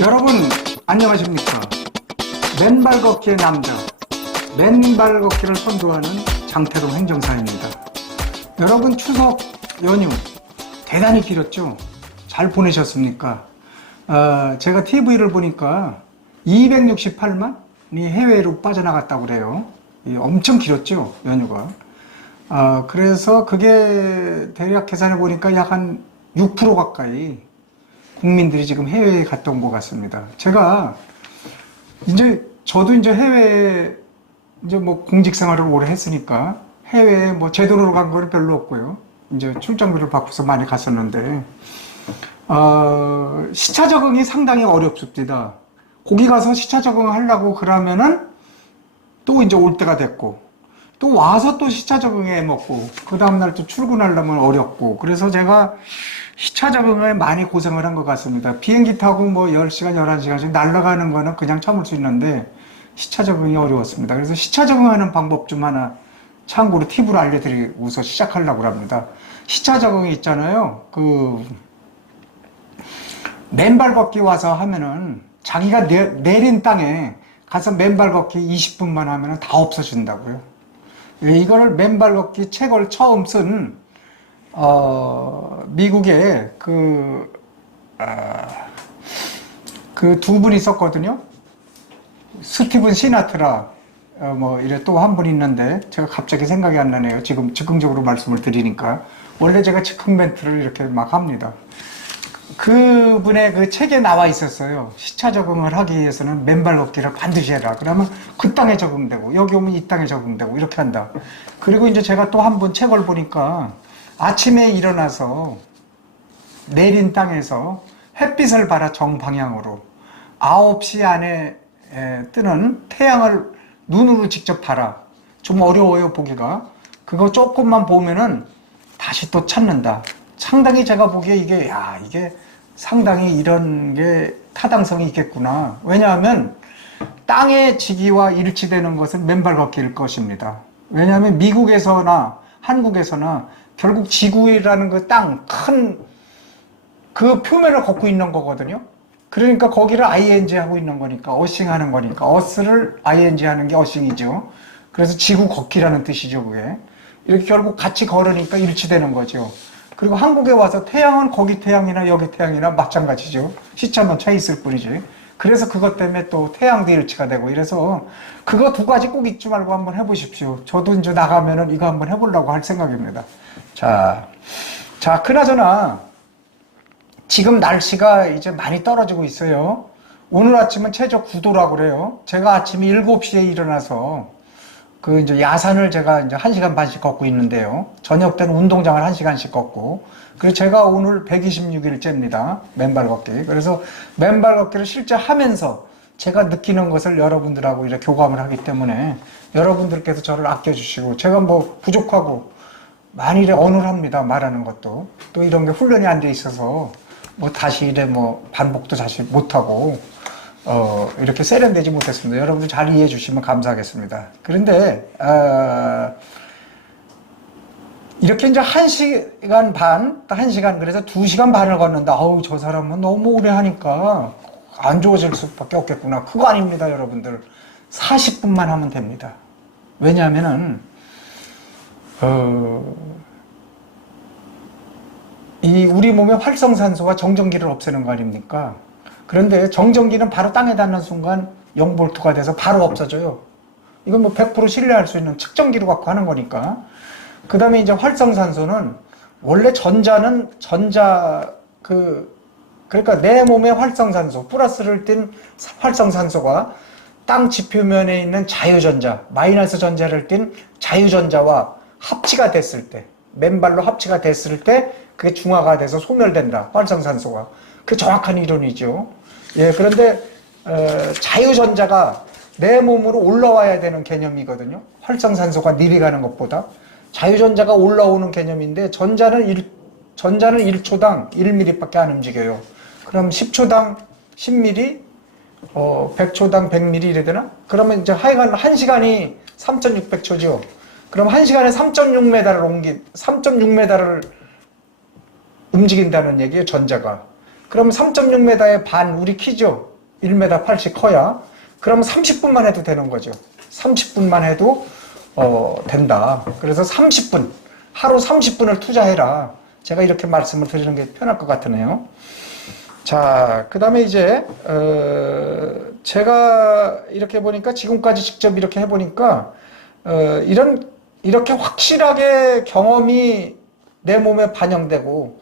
여러분 안녕하십니까? 맨발 걷기의 남자, 맨발 걷기를 선도하는 장태동 행정사입니다. 여러분 추석 연휴 대단히 길었죠? 잘 보내셨습니까? 제가 TV를 보니까 268만이 해외로 빠져나갔다고 그래요. 엄청 길었죠, 연휴가. 그래서 그게 대략 계산해 보니까 약 한 6% 가까이 국민들이 지금 해외에 갔다 온 것 같습니다. 저도 이제 해외에 이제 뭐 공직 생활을 오래 했으니까 해외에 뭐 제대로 간 거는 별로 없고요. 이제 출장비를 받고서 많이 갔었는데, 시차 적응이 상당히 어렵습니다. 거기 가서 시차 적응을 하려고 그러면은 또 이제 올 때가 됐고, 또 와서 또 시차 적응해 먹고, 그 다음날 또 출근하려면 어렵고, 그래서 제가 시차 적응에 많이 고생을 한 것 같습니다. 비행기 타고 뭐 10시간, 11시간씩 날아가는 거는 그냥 참을 수 있는데, 시차 적응이 어려웠습니다. 그래서 시차 적응하는 방법 좀 하나 참고로 팁으로 알려드리고서 시작하려고 합니다. 시차 적응이 있잖아요. 맨발 걷기 와서 하면은 자기가 내린 땅에 가서 맨발 걷기 20분만 하면은 다 없어진다고요. 이거를 맨발 걷기 책을 처음 쓴 미국의 그 두 분이 있었거든요. 스티븐 시나트라, 뭐, 이래 또 한 분 있는데, 제가 갑자기 생각이 안 나네요. 지금 즉흥적으로 말씀을 드리니까. 원래 제가 즉흥 멘트를 이렇게 막 합니다. 그분의 그 책에 나와 있었어요. 시차 적응을 하기 위해서는 맨발 걷기를 반드시 해라. 그러면 그 땅에 적응되고, 여기 오면 이 땅에 적응되고, 이렇게 한다. 그리고 이제 제가 또 한 번 책을 보니까 아침에 일어나서 내린 땅에서 햇빛을 받아 정방향으로 9시 안에 뜨는 태양을 눈으로 직접 봐라. 좀 어려워요, 보기가. 그거 조금만 보면은 다시 또 찾는다. 상당히 제가 보기에 이게 상당히 이런 게 타당성이 있겠구나. 왜냐하면 땅의 지기와 일치되는 것은 맨발 걷기일 것입니다. 왜냐하면 미국에서나 한국에서나 결국 지구라는 그 땅, 큰 그 표면을 걷고 있는 거거든요. 그러니까 거기를 ing 하고 있는 거니까, 어싱 하는 거니까, 어스를 ing 하는 게 어싱이죠. 그래서 지구 걷기라는 뜻이죠, 그게. 이렇게 결국 같이 걸으니까 일치되는 거죠. 그리고 한국에 와서 태양은 거기 태양이나 여기 태양이나 마찬가지죠. 시차만 차이 있을 뿐이지. 그래서 그것 때문에 또 태양도 일치가 되고, 이래서 그거 두 가지 꼭 잊지 말고 한번 해보십시오. 저도 이제 나가면은 이거 한번 해보려고 할 생각입니다. 자, 그나저나, 지금 날씨가 이제 많이 떨어지고 있어요. 오늘 아침은 최저 9도라고 그래요. 제가 아침에 7시에 일어나서 이제 야산을 제가 이제 1시간 반씩 걷고 있는데요. 저녁 때는 운동장을 1시간씩 걷고. 그래서 제가 오늘 126일째입니다. 맨발 걷기. 그래서 맨발 걷기를 실제 하면서 제가 느끼는 것을 여러분들하고 이렇게 교감을 하기 때문에 여러분들께서 저를 아껴주시고, 제가 뭐 부족하고 많이 어눌합니다. 말하는 것도. 또 이런 게 훈련이 안 돼 있어서 뭐 다시 이래 뭐 반복도 다시 못하고 이렇게 세련되지 못했습니다. 여러분들 잘 이해해 주시면 감사하겠습니다. 그런데 이렇게 이제 1시간 반, 1시간, 그래서 2시간 반을 걷는다. 어우, 저 사람은 너무 오래 하니까 안 좋아질 수밖에 없겠구나. 그거 아닙니다, 여러분들. 40분만 하면 됩니다. 왜냐하면은 우리 몸의 활성산소가 정전기를 없애는 거 아닙니까? 그런데 정전기는 바로 땅에 닿는 순간 0볼트가 돼서 바로 없어져요. 이건 뭐 100% 신뢰할 수 있는 측정기로 갖고 하는 거니까. 그 다음에 이제 활성산소는 원래 그러니까 내 몸의 활성산소, 플러스를 띤 활성산소가 땅 지표면에 있는 자유전자, 마이너스 전자를 띤 자유전자와 합치가 됐을 때, 맨발로 합치가 됐을 때 그게 중화가 돼서 소멸된다. 활성산소가. 그 정확한 이론이죠. 예, 그런데 자유전자가 내 몸으로 올라와야 되는 개념이거든요. 활성산소가 니리 가는 것보다. 자유전자가 올라오는 개념인데 전자는 1초당 1mm밖에 안 움직여요. 그럼 10초당 10mm, 100초당 100mm 이래 되나? 그러면 이제 하여간 1시간이 3600초죠. 그럼 1시간에 3.6m를 움직인다는 얘기예요, 전자가. 그럼 3.6m의 반, 우리 키죠? 1m 80 커야. 그럼 30분만 해도 되는 거죠. 30분만 해도 된다. 그래서 30분, 하루 30분을 투자해라. 제가 이렇게 말씀을 드리는 게 편할 것 같으네요. 자, 그 다음에 이제 제가 이렇게 보니까, 지금까지 직접 이렇게 해보니까 이렇게 확실하게 경험이 내 몸에 반영되고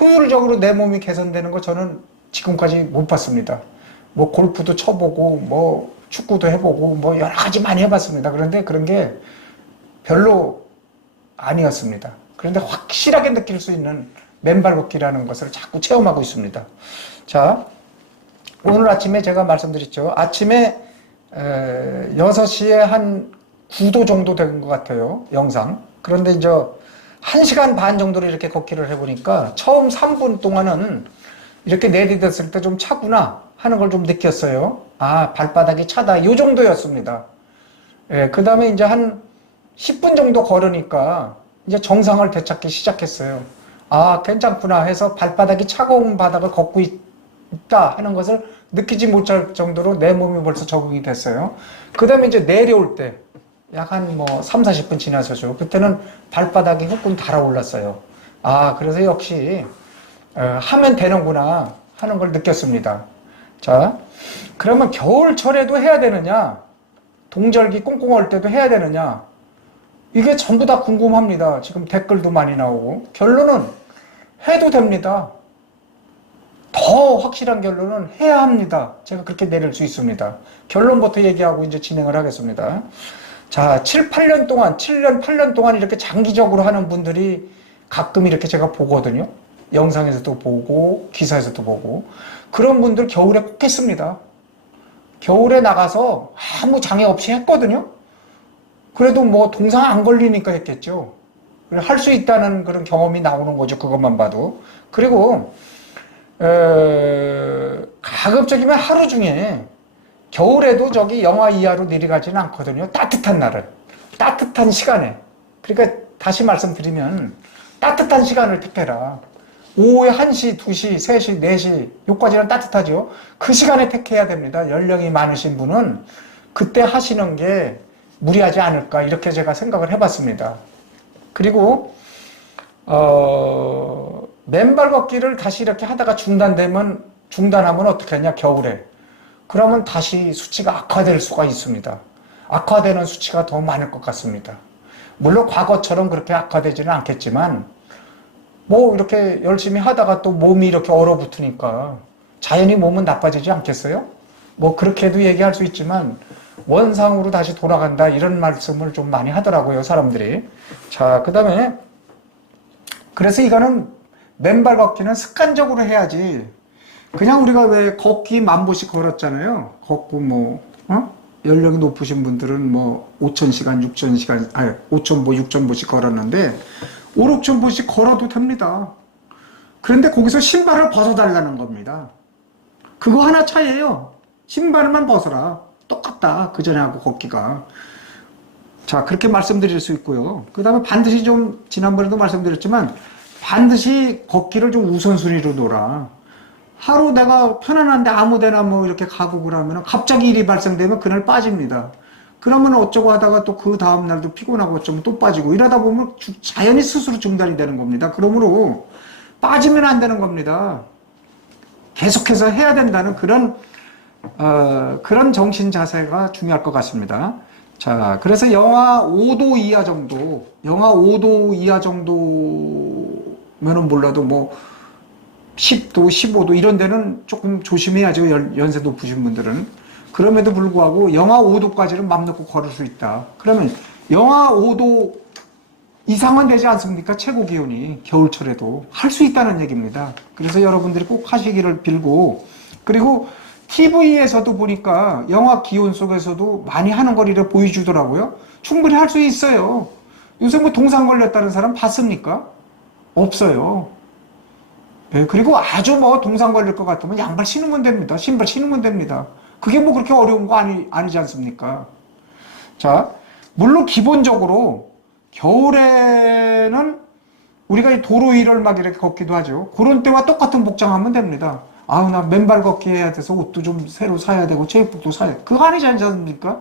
효율적으로 내 몸이 개선되는 거 저는 지금까지 못 봤습니다. 뭐 골프도 쳐보고 뭐 축구도 해보고 뭐 여러 가지 많이 해봤습니다. 그런데 그런 게 별로 아니었습니다. 그런데 확실하게 느낄 수 있는 맨발 걷기라는 것을 자꾸 체험하고 있습니다. 자, 오늘 아침에 제가 말씀드렸죠. 아침에 6시에 한 9도 정도 된 것 같아요, 영상. 그런데 이제 1시간 반 정도를 이렇게 걷기를 해보니까 처음 3분 동안은 이렇게 내디뎠을 때 좀 차구나 하는 걸 좀 느꼈어요. 아, 발바닥이 차다. 이 정도였습니다. 예, 그 다음에 이제 한 10분 정도 걸으니까 이제 정상을 되찾기 시작했어요. 아, 괜찮구나 해서 발바닥이 차가운 바닥을 걷고 있다 하는 것을 느끼지 못할 정도로 내 몸이 벌써 적응이 됐어요. 그 다음에 이제 내려올 때 약 한 뭐 3, 40분 지나서죠. 그때는 발바닥이 후끈 달아올랐어요. 아, 그래서 역시 하면 되는구나 하는 걸 느꼈습니다. 자, 그러면 겨울철에도 해야 되느냐? 동절기 꽁꽁 얼 때도 해야 되느냐? 이게 전부 다 궁금합니다. 지금 댓글도 많이 나오고. 결론은 해도 됩니다. 더 확실한 결론은 해야 합니다. 제가 그렇게 내릴 수 있습니다. 결론부터 얘기하고 이제 진행을 하겠습니다. 자, 7, 8년 동안, 7년, 8년 동안 이렇게 장기적으로 하는 분들이 가끔 이렇게 제가 보거든요. 영상에서도 보고, 기사에서도 보고. 그런 분들 겨울에 꼭 했습니다. 겨울에 나가서 아무 장애 없이 했거든요. 그래도 뭐 동상 안 걸리니까 했겠죠. 할 수 있다는 그런 경험이 나오는 거죠. 그것만 봐도. 그리고 가급적이면 하루 중에 겨울에도 저기 영하 이하로 내려가지는 않거든요. 따뜻한 날은. 따뜻한 시간에. 그러니까 다시 말씀드리면 따뜻한 시간을 택해라. 오후에 1시, 2시, 3시, 4시 요까지는 따뜻하죠. 그 시간에 택해야 됩니다. 연령이 많으신 분은 그때 하시는 게 무리하지 않을까 이렇게 제가 생각을 해봤습니다. 그리고 맨발 걷기를 다시 이렇게 하다가 중단하면 어떻게 하냐, 겨울에. 그러면 다시 수치가 악화될 수가 있습니다. 악화되는 수치가 더 많을 것 같습니다. 물론 과거처럼 그렇게 악화되지는 않겠지만 뭐 이렇게 열심히 하다가 또 몸이 이렇게 얼어붙으니까 자연히 몸은 나빠지지 않겠어요? 뭐 그렇게도 얘기할 수 있지만 원상으로 다시 돌아간다 이런 말씀을 좀 많이 하더라고요, 사람들이. 자, 그 다음에 그래서 이거는 맨발 걷기는 습관적으로 해야지. 그냥 우리가 왜 걷기 10,000보씩 걸었잖아요. 걷고 뭐 연령이 높으신 분들은 뭐 5,000시간, 6,000시간, 아니 5,000보, 6,000보씩 걸었는데 5, 6,000보씩 걸어도 됩니다. 그런데 거기서 신발을 벗어달라는 겁니다. 그거 하나 차이예요. 신발만 벗어라. 똑같다. 그 전에 하고 걷기가. 자, 그렇게 말씀드릴 수 있고요. 그 다음에 반드시 좀 지난번에도 말씀드렸지만 반드시 걷기를 좀 우선순위로 놓으라. 하루 내가 편안한데 아무데나 뭐 이렇게 가고 그러면 갑자기 일이 발생되면 그날 빠집니다. 그러면 어쩌고 하다가 또 그 다음날도 피곤하고 어쩌면 또 빠지고 이러다 보면 자연히 스스로 중단이 되는 겁니다. 그러므로 빠지면 안 되는 겁니다. 계속해서 해야 된다는 그런 정신 자세가 중요할 것 같습니다. 자, 그래서 영하 5도 이하 정도, 영하 5도 이하 정도면은 몰라도 뭐 10도, 15도 이런 데는 조금 조심해야죠. 연세 높으신 분들은. 그럼에도 불구하고 영하 5도까지는 맘 놓고 걸을 수 있다. 그러면 영하 5도 이상은 되지 않습니까? 최고 기온이 겨울철에도 할 수 있다는 얘기입니다. 그래서 여러분들이 꼭 하시기를 빌고, 그리고 TV에서도 보니까 영하 기온 속에서도 많이 하는 걸 이렇게 보여주더라고요. 충분히 할 수 있어요. 요새 뭐 동상 걸렸다는 사람 봤습니까? 없어요. 네, 그리고 아주 뭐 동상 걸릴 것 같으면 양발 신으면 됩니다. 신발 신으면 됩니다. 그게 뭐 그렇게 어려운 거 아니지 않습니까? 자, 물론 기본적으로 겨울에는 우리가 이 도로 위를 막 이렇게 걷기도 하죠. 그런 때와 똑같은 복장하면 됩니다. 아우, 나 맨발 걷기 해야 돼서 옷도 좀 새로 사야 되고, 체육복도 사야 돼. 그거 아니지 않습니까?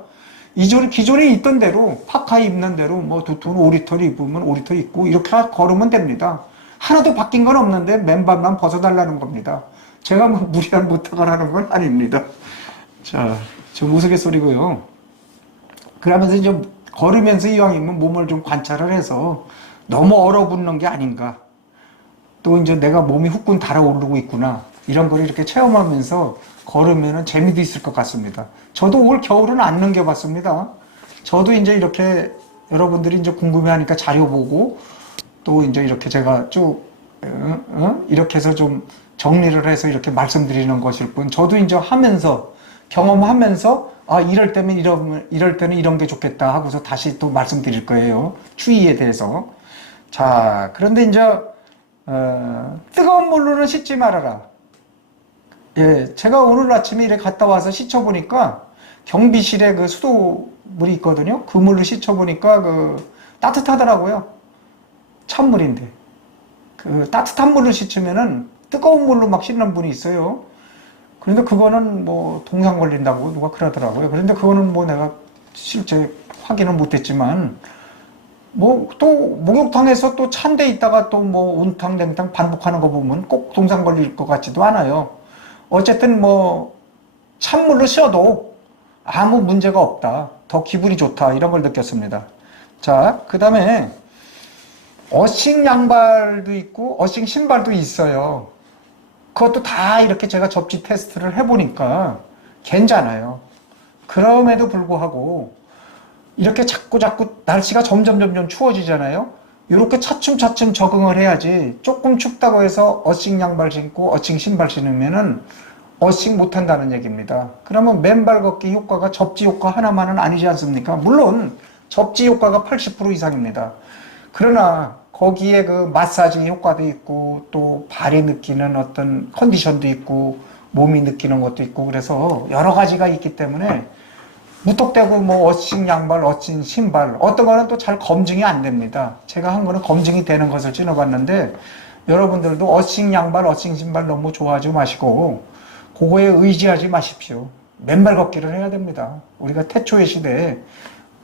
기존에 있던 대로, 파카 입는 대로, 뭐, 두툼 오리털 입으면 오리털 입고, 이렇게 걸으면 됩니다. 하나도 바뀐 건 없는데, 맨발만 벗어달라는 겁니다. 제가 뭐, 무리한 부탁을 하는 건 아닙니다. 자, 좀 우스갯소리고요. 그러면서 이제 걸으면서 이왕이면 몸을 좀 관찰을 해서, 너무 얼어붙는 게 아닌가. 또 이제 내가 몸이 후끈 달아오르고 있구나. 이런 걸 이렇게 체험하면서 걸으면 재미도 있을 것 같습니다. 저도 올 겨울은 안 넘겨봤습니다. 저도 이제 이렇게 여러분들이 이제 궁금해하니까 자료 보고 또 이제 이렇게 제가 쭉 이렇게 해서 좀 정리를 해서 이렇게 말씀드리는 것일 뿐, 저도 이제 하면서 경험하면서 이럴 때는 이런 게 좋겠다 하고서 다시 또 말씀드릴 거예요. 추위에 대해서. 자, 그런데 이제 뜨거운 물로는 씻지 말아라. 예, 제가 오늘 아침에 이렇게 갔다 와서 씻어보니까 경비실에 그 수도물이 있거든요. 그 물로 씻어보니까 따뜻하더라고요. 찬물인데. 그 따뜻한 물로 씻으면은 뜨거운 물로 막 씻는 분이 있어요. 그런데 그거는 뭐 동상 걸린다고 누가 그러더라고요. 그런데 그거는 뭐 내가 실제 확인은 못했지만, 뭐 또 목욕탕에서 또 찬데 있다가 또 뭐 온탕 냉탕 반복하는 거 보면 꼭 동상 걸릴 것 같지도 않아요. 어쨌든 뭐 찬물로 씻어도 아무 문제가 없다, 더 기분이 좋다, 이런 걸 느꼈습니다. 자, 그 다음에 어싱 양발도 있고 어싱 신발도 있어요. 그것도 다 이렇게 제가 접지 테스트를 해보니까 괜찮아요. 그럼에도 불구하고 이렇게 자꾸 날씨가 점점 추워지잖아요. 이렇게 차츰 적응을 해야지, 조금 춥다고 해서 어싱 양발 신고 어싱 신발 신으면은 어싱 못한다는 얘기입니다. 그러면 맨발 걷기 효과가 접지 효과 하나만은 아니지 않습니까? 물론 접지 효과가 80% 이상입니다. 그러나 거기에 그 마사지 효과도 있고, 또 발이 느끼는 어떤 컨디션도 있고, 몸이 느끼는 것도 있고, 그래서 여러 가지가 있기 때문에 무턱대고 뭐 어싱 양발, 어싱 신발, 어떤 거는 또 잘 검증이 안 됩니다. 제가 한 거는 검증이 되는 것을 신어봤는데, 여러분들도 어싱 양발, 어싱 신발 너무 좋아하지 마시고 그거에 의지하지 마십시오. 맨발 걷기를 해야 됩니다. 우리가 태초의 시대에,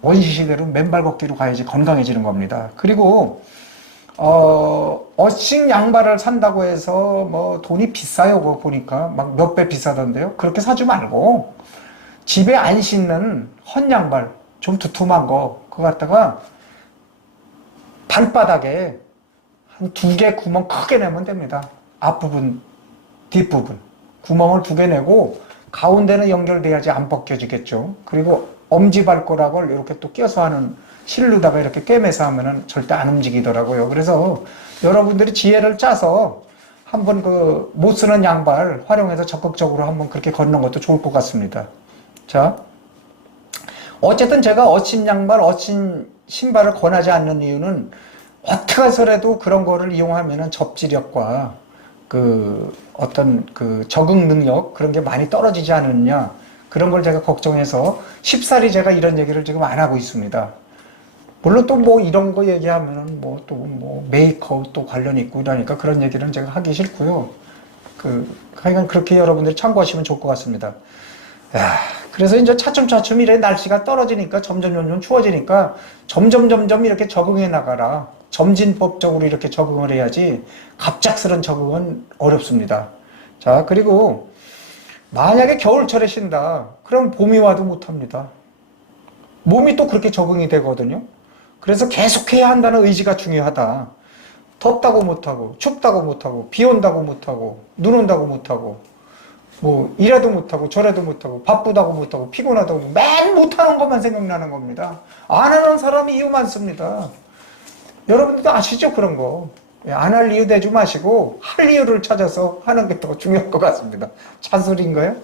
원시 시대로 맨발 걷기로 가야지 건강해지는 겁니다. 그리고 어싱 양발을 산다고 해서 뭐 돈이 비싸요. 그거 보니까 막 몇 배 비싸던데요. 그렇게 사지 말고 집에 안 신는 헌 양발, 좀 두툼한 거, 그거 갖다가 발바닥에 한 2개 구멍 크게 내면 됩니다. 앞부분, 뒷부분 구멍을 2개 내고 가운데는 연결돼야지 안 벗겨지겠죠. 그리고 엄지발가락을 이렇게 또 껴서 하는 실루다가 이렇게 꿰매서 하면은 절대 안 움직이더라고요. 그래서 여러분들이 지혜를 짜서 한번 못 쓰는 양발 활용해서 적극적으로 한번 그렇게 걷는 것도 좋을 것 같습니다. 자, 어쨌든 제가 어신 양발, 어신 신발을 권하지 않는 이유는, 어떻게 해서라도 그런 거를 이용하면은 접지력과 어떤 적응 능력, 그런 게 많이 떨어지지 않느냐, 그런 걸 제가 걱정해서 쉽사리 제가 이런 얘기를 지금 안 하고 있습니다. 물론 또 뭐 이런 거 얘기하면은 메이크업 또 관련이 있고 이러니까 그런 얘기는 제가 하기 싫고요. 하여간 그렇게 여러분들이 참고하시면 좋을 것 같습니다. 그래서 이제 차츰 이래 날씨가 떨어지니까 점점 추워지니까 점점 이렇게 적응해 나가라. 점진법적으로 이렇게 적응을 해야지 갑작스런 적응은 어렵습니다. 자, 그리고 만약에 겨울철에 쉰다, 그럼 봄이 와도 못합니다. 몸이 또 그렇게 적응이 되거든요. 그래서 계속해야 한다는 의지가 중요하다. 덥다고 못하고, 춥다고 못하고, 비 온다고 못하고, 눈 온다고 못하고, 뭐 이래도 못하고 저래도 못하고, 바쁘다고 못하고, 피곤하다고, 맨 못하는 것만 생각나는 겁니다. 안 하는 사람이 이유 많습니다. 여러분들도 아시죠? 그런 거. 안 할 이유 내지 마시고 할 이유를 찾아서 하는 게 더 중요할 것 같습니다. 잔소리인가요?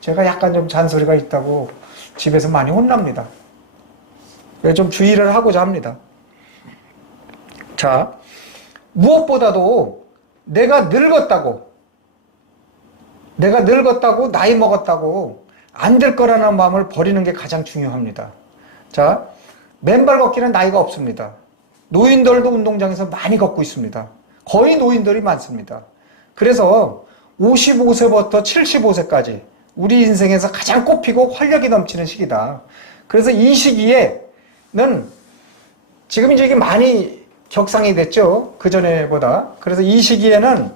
제가 약간 좀 잔소리가 있다고 집에서 많이 혼납니다. 좀 주의를 하고자 합니다. 자, 무엇보다도 내가 늙었다고, 나이 먹었다고 안 될 거라는 마음을 버리는 게 가장 중요합니다. 자, 맨발 걷기는 나이가 없습니다. 노인들도 운동장에서 많이 걷고 있습니다. 거의 노인들이 많습니다. 그래서 55세부터 75세까지 우리 인생에서 가장 꽃피고 활력이 넘치는 시기다. 그래서 이 시기에는 지금 이제 이게 많이 격상이 됐죠. 그전에보다. 그래서 이 시기에는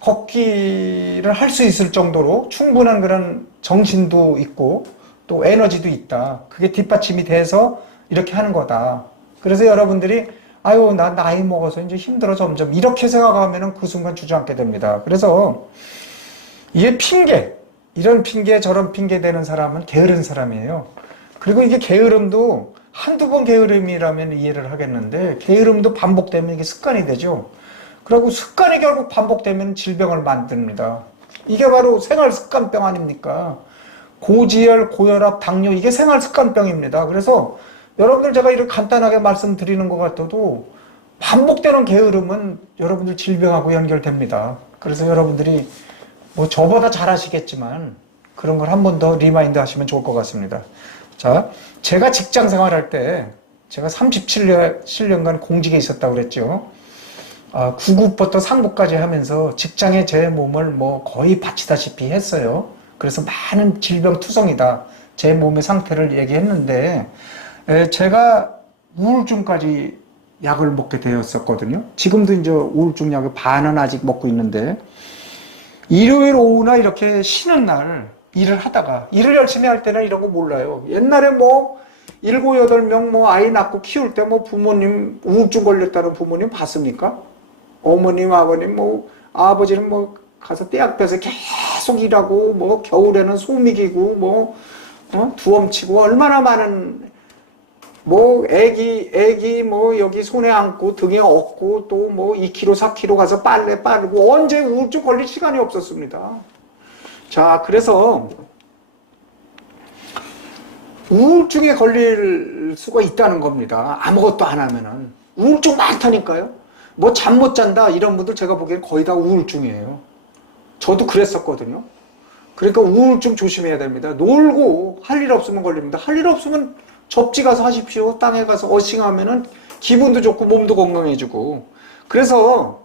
걷기를 할 수 있을 정도로 충분한 그런 정신도 있고 또 에너지도 있다. 그게 뒷받침이 돼서 이렇게 하는 거다. 그래서 여러분들이 아유, 나 나이 먹어서 이제 힘들어 점점 이렇게 생각하면 그 순간 주저앉게 됩니다. 그래서 이게 핑계, 이런 핑계 저런 핑계 대는 사람은 게으른 사람이에요. 그리고 이게 게으름도 한두 번 게으름이라면 이해를 하겠는데 게으름도 반복되면 이게 습관이 되죠. 그리고 습관이 결국 반복되면 질병을 만듭니다. 이게 바로 생활습관병 아닙니까? 고지혈, 고혈압, 당뇨 이게 생활습관병입니다. 그래서 여러분들 제가 이렇게 간단하게 말씀드리는 것 같아도 반복되는 게으름은 여러분들 질병하고 연결됩니다. 그래서 여러분들이 뭐 저보다 잘 아시겠지만 그런 걸 한 번 더 리마인드 하시면 좋을 것 같습니다. 자, 제가 직장 생활할 때 제가 37년간 공직에 있었다고 그랬죠. 9급부터 상급까지 하면서 직장에 제 몸을 뭐 거의 바치다시피 했어요. 그래서 많은 질병투성이다. 제 몸의 상태를 얘기했는데 제가 우울증까지 약을 먹게 되었었거든요. 지금도 이제 우울증 약을 반은 아직 먹고 있는데 일요일 오후나 이렇게 쉬는 날 일을 하다가 일을 열심히 할 때는 이런 거 몰라요. 옛날에 뭐 7, 8명 뭐 아이 낳고 키울 때 뭐 부모님 우울증 걸렸다는 부모님 봤습니까? 어머님, 아버님 뭐 아버지는 뭐 가서 떼약볕에 계속 일하고 뭐 겨울에는 소미기고 뭐 두엄치고 얼마나 많은 뭐 애기 뭐 여기 손에 안고 등에 업고 또 뭐 2km, 4km 가서 빨래 빠르고 언제 우울증 걸릴 시간이 없었습니다. 자, 그래서 우울증에 걸릴 수가 있다는 겁니다. 아무것도 안 하면은. 우울증 많다니까요. 뭐 잠 못 잔다 이런 분들 제가 보기엔 거의 다 우울증이에요. 저도 그랬었거든요. 그러니까 우울증 조심해야 됩니다. 놀고 할 일 없으면 걸립니다. 할 일 없으면 접지 가서 하십시오. 땅에 가서 어싱하면은 기분도 좋고 몸도 건강해지고. 그래서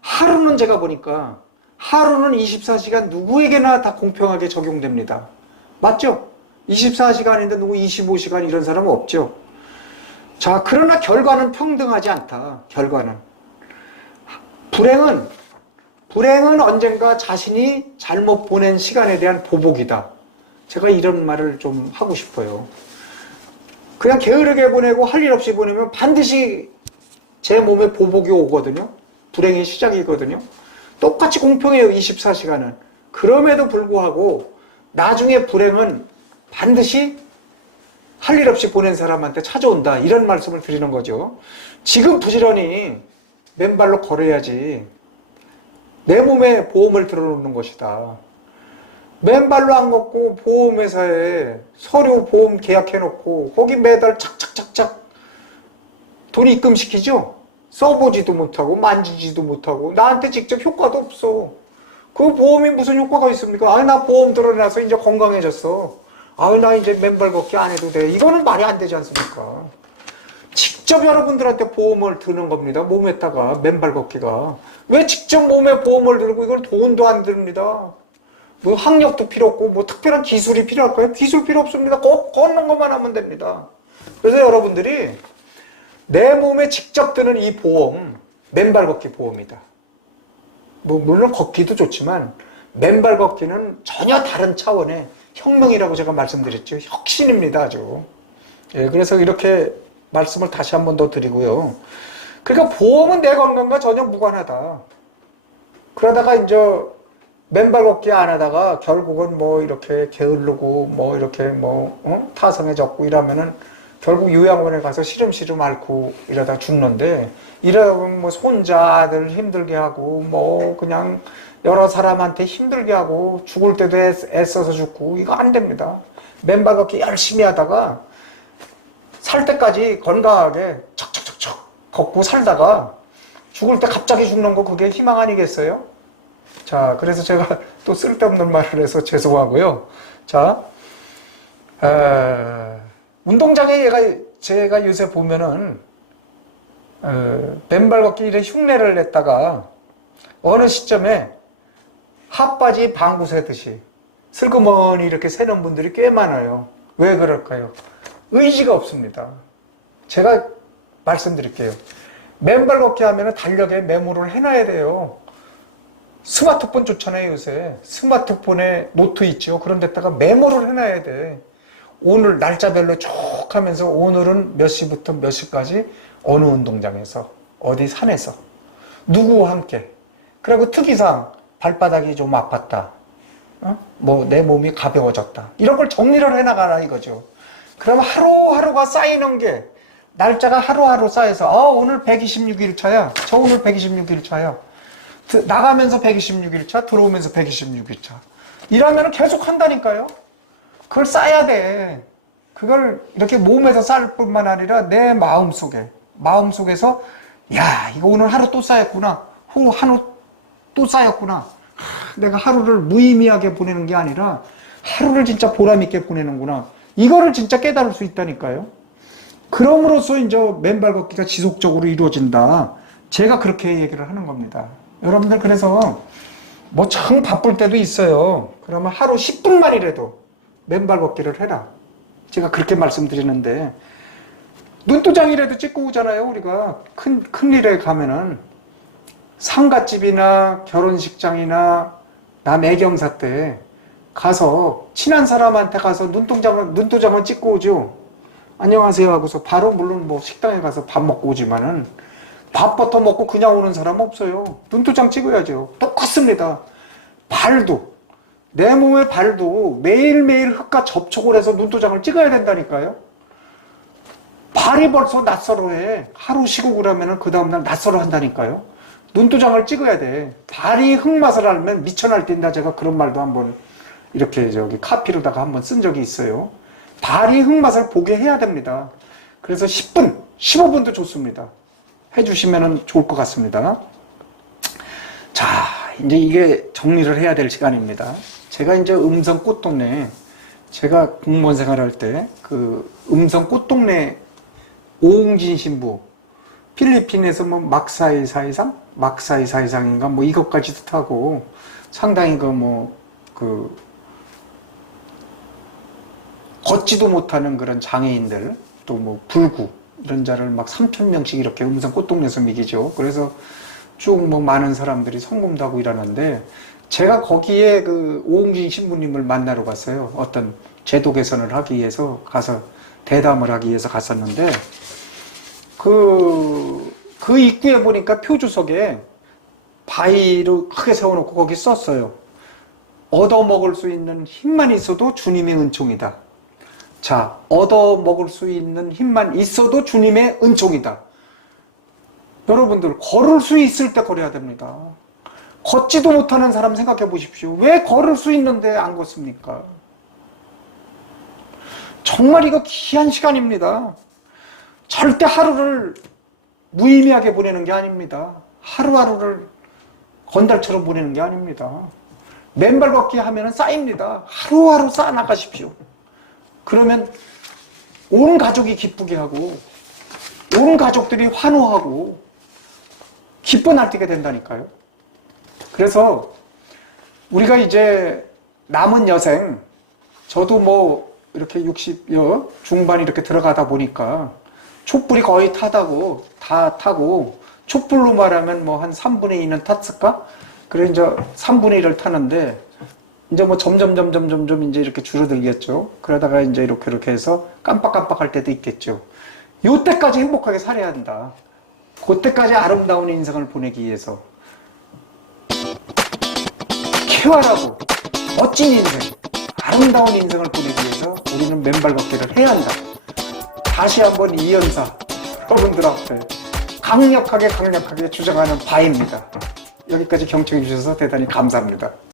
하루는 제가 보니까 하루는 24시간 누구에게나 다 공평하게 적용됩니다. 맞죠? 24시간인데 누구 25시간 이런 사람은 없죠. 자, 그러나 결과는 평등하지 않다. 결과는. 불행은 언젠가 자신이 잘못 보낸 시간에 대한 보복이다. 제가 이런 말을 좀 하고 싶어요. 그냥 게으르게 보내고 할 일 없이 보내면 반드시 제 몸에 보복이 오거든요. 불행의 시작이거든요. 똑같이 공평해요, 24시간은. 그럼에도 불구하고 나중에 불행은 반드시 할 일 없이 보낸 사람한테 찾아온다. 이런 말씀을 드리는 거죠. 지금 부지런히 맨발로 걸어야지 내 몸에 보험을 들어놓는 것이다. 맨발로 안 걷고 보험회사에 서류 보험 계약해놓고 거기 매달 착착착착 돈 입금시키죠? 써보지도 못하고 만지지도 못하고 나한테 직접 효과도 없어. 그 보험이 무슨 효과가 있습니까? 나 보험 들어놔서 이제 건강해졌어. 나 이제 맨발 걷기 안 해도 돼. 이거는 말이 안 되지 않습니까? 직접 여러분들한테 보험을 드는 겁니다. 몸에다가 맨발 걷기가. 왜 직접 몸에 보험을 들고 이걸 돈도 안 듭니다. 뭐 학력도 필요 없고 뭐 특별한 기술이 필요할까요? 기술 필요 없습니다. 꼭 걷는 것만 하면 됩니다. 그래서 여러분들이 내 몸에 직접 드는 이 보험, 맨발 걷기 보험이다. 뭐 물론 걷기도 좋지만 맨발 걷기는 전혀 다른 차원의 혁명이라고 제가 말씀드렸죠. 혁신입니다, 아주. 예, 그래서 이렇게 말씀을 다시 한 번 더 드리고요. 그러니까 보험은 내 건강과 전혀 무관하다. 그러다가 이제 맨발 걷기 안 하다가 결국은 뭐 이렇게 게으르고 뭐 이렇게 타성해졌고 이러면은 결국 요양원에 가서 시름시름 앓고 이러다 죽는데, 이러다 보면 뭐 손자 아들 힘들게 하고 뭐 그냥 여러 사람한테 힘들게 하고 죽을 때도 애써서 죽고 이거 안 됩니다. 맨발 걷기 열심히 하다가 살 때까지 건강하게 척척척척 걷고 살다가 죽을 때 갑자기 죽는 거 그게 희망 아니겠어요? 자, 그래서 제가 또 쓸데없는 말을 해서 죄송하고요. 자, 운동장에 제가 요새 보면은 맨발 걷기 이런 흉내를 냈다가 어느 시점에 핫바지 방구 새듯이 슬그머니 이렇게 새는 분들이 꽤 많아요. 왜 그럴까요? 의지가 없습니다. 제가 말씀드릴게요. 맨발 걷기 하면 달력에 메모를 해놔야 돼요. 스마트폰 좋잖아요, 요새. 스마트폰에 노트 있죠. 그런 데다가 메모를 해놔야 돼. 오늘 날짜별로 쭉 하면서 오늘은 몇 시부터 몇 시까지 어느 운동장에서, 어디 산에서, 누구와 함께. 그리고 특이사항, 발바닥이 좀 아팠다. 뭐 내 몸이 가벼워졌다. 이런 걸 정리를 해나가라 이거죠. 그럼 하루하루가 쌓이는 게, 날짜가 하루하루 쌓여서 오늘 126일 차야. 저 오늘 126일 차야. 나가면서 126일 차, 들어오면서 126일 차. 이러면 계속 한다니까요. 그걸 쌓아야 돼. 그걸 이렇게 몸에서 쌓을 뿐만 아니라 내 마음속에서 야, 이거 오늘 하루 또 쌓였구나. 하루 또 쌓였구나. 내가 하루를 무의미하게 보내는 게 아니라 하루를 진짜 보람있게 보내는구나. 이거를 진짜 깨달을 수 있다니까요. 그럼으로써 이제 맨발 걷기가 지속적으로 이루어진다. 제가 그렇게 얘기를 하는 겁니다. 여러분들 그래서 뭐 참 바쁠 때도 있어요. 그러면 하루 10분만이라도 맨발 걷기를 해라. 제가 그렇게 말씀드리는데 눈도장이라도 찍고 오잖아요. 우리가 큰 일에 가면은 상갓집이나 결혼식장이나 남 애경사 때 가서 친한 사람한테 가서 눈도장을 찍고 오죠. 안녕하세요 하고서 바로 물론 뭐 식당에 가서 밥 먹고 오지만은 밥부터 먹고 그냥 오는 사람 없어요. 눈도장 찍어야죠. 똑같습니다. 내 몸의 발도 매일매일 흙과 접촉을 해서 눈도장을 찍어야 된다니까요. 발이 벌써 낯설어해. 하루 쉬고 그러면은 그 다음날 낯설어 한다니까요. 눈도장을 찍어야 돼. 발이 흙맛을 알면 미쳐 날뛴다. 제가 그런 말도 한번 이렇게 카피로다가 한번 쓴 적이 있어요. 발이 흙맛을 보게 해야 됩니다. 그래서 10분, 15분도 좋습니다. 해주시면 좋을 것 같습니다. 자, 이제 이게 정리를 해야 될 시간입니다. 제가 이제 음성 꽃동네, 제가 공무원 생활할 때 그 음성 꽃동네 오웅진 신부, 필리핀에서 뭐 막사이 사이상인가 뭐 이것까지도 타고 상당히 걷지도 못하는 그런 장애인들, 또 뭐 불구 이런 자를 막 3,000명씩 이렇게 음성 꽃동네에서 미기죠. 그래서 쭉 뭐 많은 사람들이 성금도 하고 이러는데, 제가 거기에 그 오웅진 신부님을 만나러 갔어요. 어떤 제도 개선을 하기 위해서 가서 대담을 하기 위해서 갔었는데, 그 입구에 보니까 표주석에 바위로 크게 세워놓고 거기 썼어요. 얻어먹을 수 있는 힘만 있어도 주님의 은총이다. 자, 얻어먹을 수 있는 힘만 있어도 주님의 은총이다. 여러분들, 걸을 수 있을 때 걸어야 됩니다. 걷지도 못하는 사람 생각해 보십시오. 왜 걸을 수 있는데 안 걷습니까? 정말 이거 귀한 시간입니다. 절대 하루를 무의미하게 보내는 게 아닙니다. 하루하루를 건달처럼 보내는 게 아닙니다. 맨발 걷기 하면 쌓입니다. 하루하루 쌓아 나가십시오. 그러면 온 가족이 기쁘게 하고 온 가족들이 환호하고 기뻐 날뛰게 된다니까요. 그래서 우리가 이제 남은 여생, 저도 뭐 이렇게 60여 중반 이렇게 들어가다 보니까 촛불이 거의 다 타고 촛불로 말하면 뭐 한 3분의 2는 탔을까? 그래 이제 3분의 1을 타는데 이제 뭐 점점 이제 이렇게 줄어들겠죠. 그러다가 이제 이렇게 해서 깜빡깜빡할 때도 있겠죠. 요때까지 행복하게 살아야 한다. 그때까지 아름다운 인생을 보내기 위해서 쾌활하고 멋진 인생, 아름다운 인생을 보내기 위해서 우리는 맨발 걷기를 해야 한다. 다시 한번 이연사 여러분들 앞에 강력하게 주장하는 바입니다. 여기까지 경청해 주셔서 대단히 감사합니다.